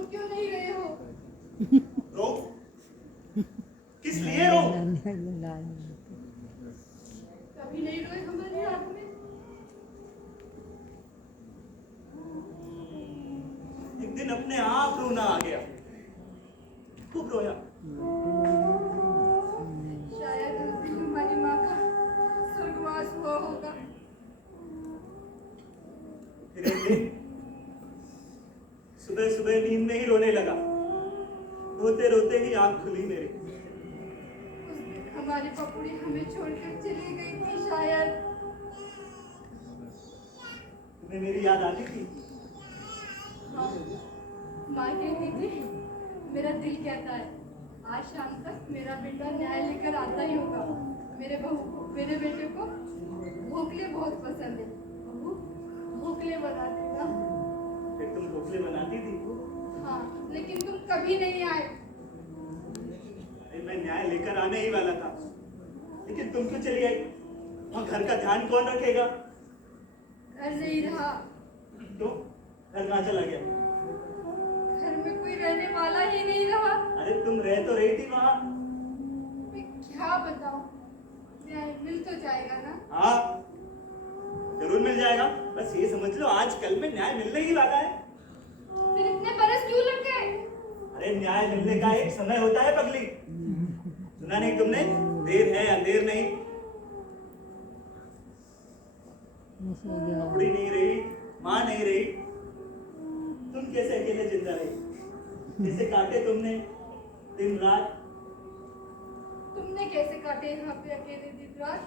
रो क्यों नहीं रहे हो? रो? किस लिए रो? कभी नहीं रोए हमारी याद में? एक दिन अपने आप रोना आ गया, खूब रोया। शायद उस दिन हमारी माँ का स्वर्गवास हुआ होगा। फिर एक दिन सुबह सुबह नींद में ही रोने लगा, रोते रोते ही आंख खुली मेरी। उस दिन हमारी पपुड़ी हमें छोड़कर चली गई थी शायद। तुम्हें मेरी याद आती थी? हाँ, माँ कहती थी, मेरा दिल कहता है आज शाम तक मेरा बेटा न्याय लेकर आता ही होगा। मेरे बेटे को ढोकले बहुत पसंद है। बहू, ढोकले बना देना। फिर तुम ढोकले बनाती थी? हाँ, लेकिन तुम कभी नहीं आए। अरे मैं न्याय लेकर आने ही वाला था, लेकिन तुम क्यों चली आई? वहाँ घर का ध्यान कौन रखेगा? घर नहीं रहा। तो घर कहाँ चला गया? घर में कोई रहने वाला ही नहीं रहा। अरे तुम रह तो रही थी वहाँ। मैं क्या बताऊं? न्याय मिल तो जाएगा ना? हाँ, जरूर मिल जाएगा। बस ये समझ लो आजकल में न्याय मिलने ही वाला है। फिर इतने बरस क्यों लग गए? अरे न्याय मिलने का एक समय होता है पगली, सुना नहीं तुमने? देर है अंधेर नहीं। पकड़ी नहीं रही, माँ नहीं रही, तुम कैसे अकेले जिंदा रही? कैसे काटे तुमने दिन रात? तुमने कैसे काटे यहाँ पे अकेले दिन रात?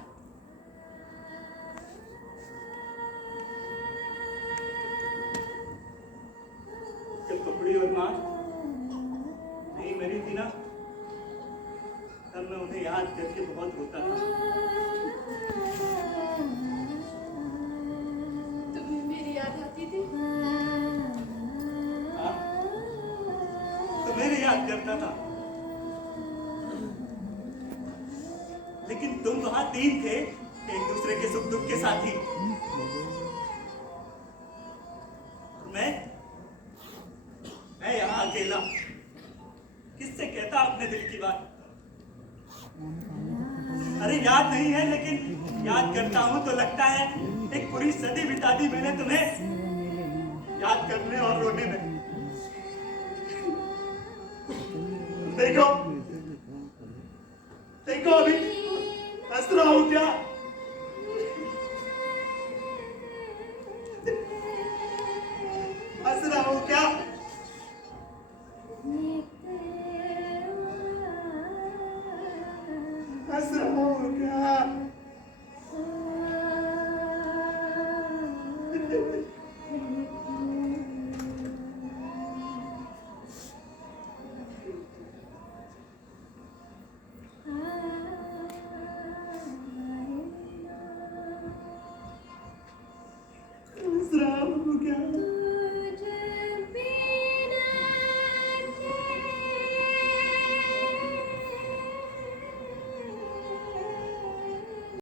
जब पकड़ी और माँ नहीं मरी थी ना, तब मैं उन्हें याद करके बहुत रोता था। तुम्हें मेरी याद आती थी? हाँ, तो मेरी याद करता था, लेकिन तुम वहां तीन थे, एक दूसरे के सुख दुख के साथी। मैं यहाँ अकेला, किससे कहता अपने दिल की बात? अरे याद नहीं है, लेकिन याद करता हूँ तो लगता है एक पूरी सदी बिता दी मैंने तुम्हें याद करने और रोने में। देखो देखो, अभी हंस रहा हूँ क्या? हंस रहा हूँ क्या? हंस रहा हूँ क्या? हंस रहा हूँ क्या?